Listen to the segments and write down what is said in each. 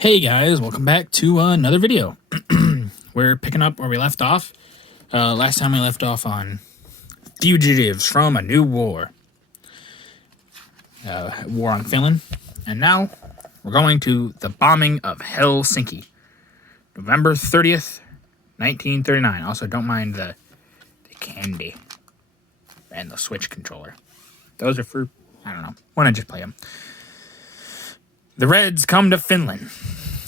Hey guys, welcome back to another video. We're picking up where we left off. Last time we left off on fugitives from a new war. War on Finland. And now we're going to the bombing of Helsinki. November 30th, 1939. Also, don't mind the candy and the Switch controller. Those are for, I don't know. Why not just play them? The Reds come to Finland.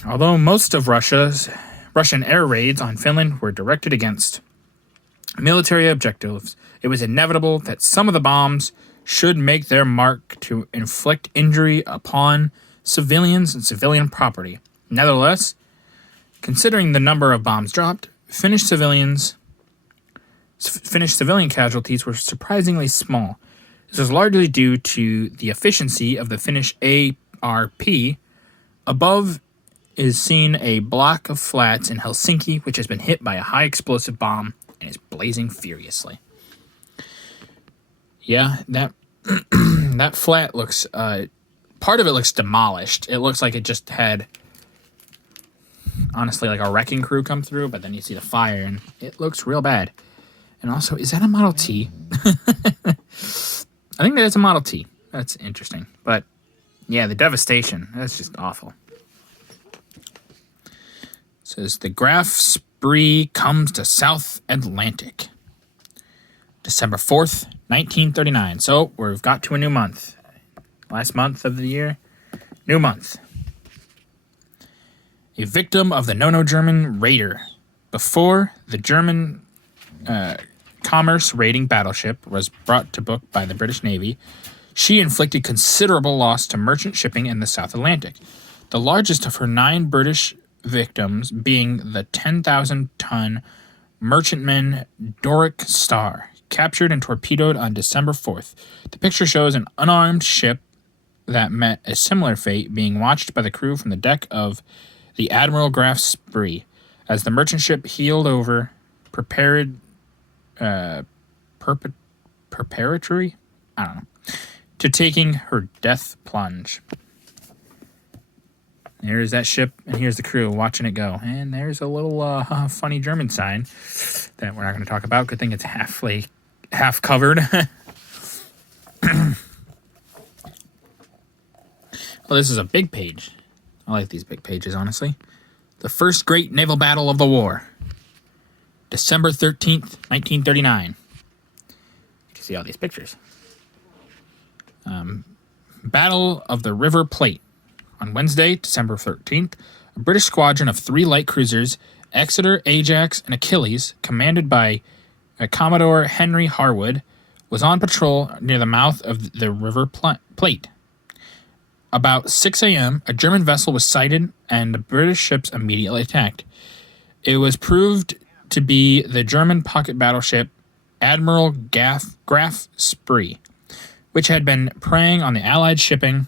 Although most of Russian air raids on Finland were directed against military objectives, it was inevitable that some of the bombs should make their mark to inflict injury upon civilians and civilian property. Nevertheless, considering the number of bombs dropped, Finnish civilian casualties were surprisingly small. This was largely due to the efficiency of the Finnish ARP. Above is seen a block of flats in Helsinki, which has been hit by a high explosive bomb and is blazing furiously. Yeah, that that flat looks, part of it looks demolished. It looks like it just had, honestly, like a wrecking crew come through, but then you see the fire and it looks real bad. And also, is that a Model T? I think that is a Model T. That's interesting. But yeah, the devastation, that's just awful. It says the Graf spree comes to South Atlantic. December 4th, 1939. So we've got to a new month. Last month of the year, new month. A victim of the German raider. Before the German commerce raiding battleship was brought to book by the British Navy, she inflicted considerable loss to merchant shipping in the South Atlantic. The largest of her 9 British victims being the 10,000-ton merchantman Doric Star, captured and torpedoed on December 4th. The picture shows an unarmed ship that met a similar fate being watched by the crew from the deck of the Admiral Graf Spree. As the merchant ship heeled over, preparatory? I don't know. To taking her death plunge. Here's that ship, and here's the crew watching it go. And there's a little funny German sign that we're not going to talk about. Good thing it's half covered. Well, this is a big page. I like these big pages, honestly. The first great naval battle of the war. December 13th, 1939. You can see all these pictures. Battle of the River Plate. On Wednesday, December 13th, a British squadron of 3 light cruisers, Exeter, Ajax, and Achilles, commanded by Commodore Henry Harwood, was on patrol near the mouth of the River Plate. About 6 a.m., a German vessel was sighted, and the British ships immediately attacked. It was proved to be the German pocket battleship Admiral Graf Spree, which had been preying on the Allied shipping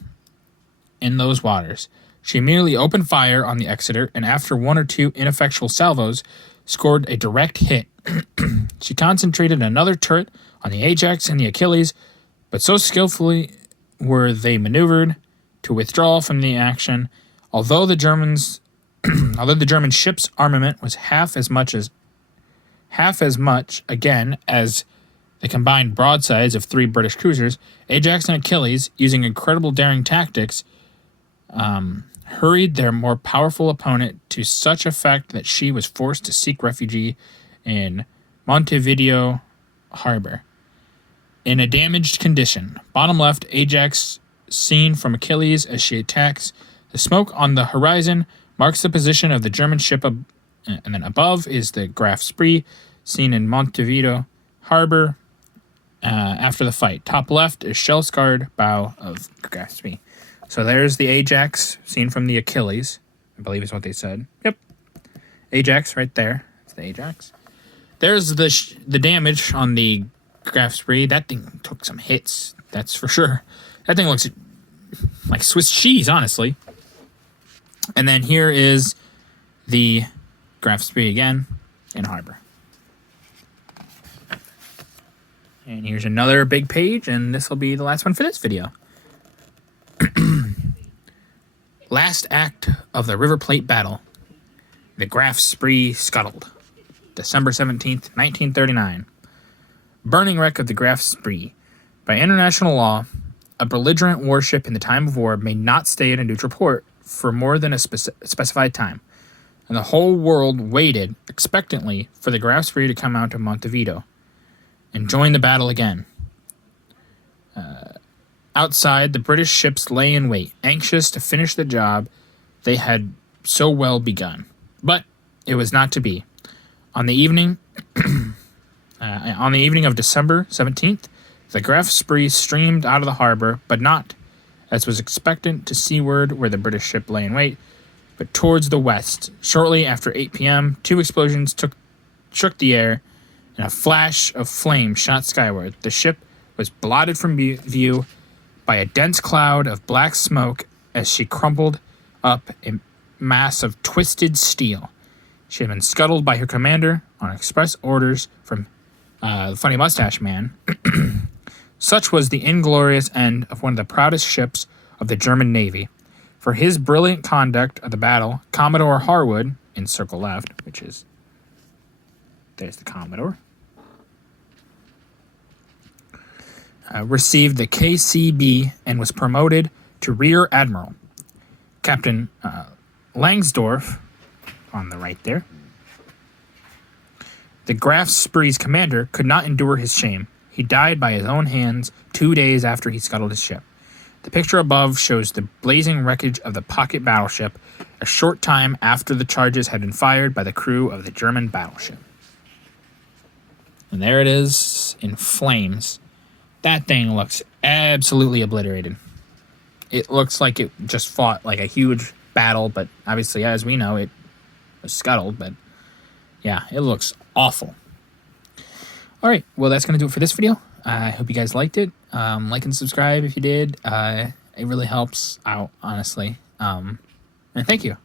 in those waters. She immediately opened fire on the Exeter, and after 1 or 2 ineffectual salvos, scored a direct hit. She concentrated another turret on the Ajax and the Achilles, but so skillfully were they maneuvered to withdraw from the action. Although the German ship's armament was half as much again as the combined broadsides of 3 British cruisers, Ajax and Achilles, using incredible daring tactics, hurried their more powerful opponent to such effect that she was forced to seek refuge in Montevideo Harbor. In a damaged condition, bottom left, Ajax seen from Achilles as she attacks. The smoke on the horizon marks the position of the German ship, and then above is the Graf Spree, seen in Montevideo Harbor after the fight. Top left is shell-scarred bow of Graf Spree. So there's the Ajax, seen from the Achilles, I believe is what they said. Yep. Ajax right there. That's the Ajax. There's the damage on the Graf Spree. That thing took some hits, that's for sure. That thing looks like Swiss cheese, honestly. And then here is the Graf Spree again in harbor. And here's another big page, and this will be the last one for this video. Last act of the River Plate battle. The Graf Spree scuttled. December 17th, 1939. Burning wreck of the Graf Spree. By international law, a belligerent warship in the time of war may not stay in a neutral port for more than a specified time, and the whole world waited expectantly for the Graf Spree to come out of Montevideo and join the battle again. Outside, the British ships lay in wait, anxious to finish the job they had so well begun. But it was not to be. On the evening of December 17th, the Graf Spree streamed out of the harbor, but not, as was expected, to seaward where the British ship lay in wait, but towards the west. Shortly after 8 p.m., 2 explosions shook the air, and a flash of flame shot skyward. The ship was blotted from view by a dense cloud of black smoke as she crumpled up a mass of twisted steel. She had been scuttled by her commander on express orders from the Funny Mustache Man. Such was the inglorious end of one of the proudest ships of the German Navy. For his brilliant conduct of the battle, Commodore Harwood, in circle left, which is, there's the Commodore, received the KCB and was promoted to Rear Admiral. Captain Langsdorff, on the right there, the Graf Spree's commander, could not endure his shame. He died by his own hands 2 days after he scuttled his ship. The picture above shows the blazing wreckage of the pocket battleship a short time after the charges had been fired by the crew of the German battleship. And there it is in flames. That thing looks absolutely obliterated. It looks like it just fought like a huge battle, but obviously, as we know, it was scuttled. But yeah, it looks awful. All right, well, that's going to do it for this video. I hope you guys liked it. Like and subscribe if you did. It really helps out, honestly. And thank you.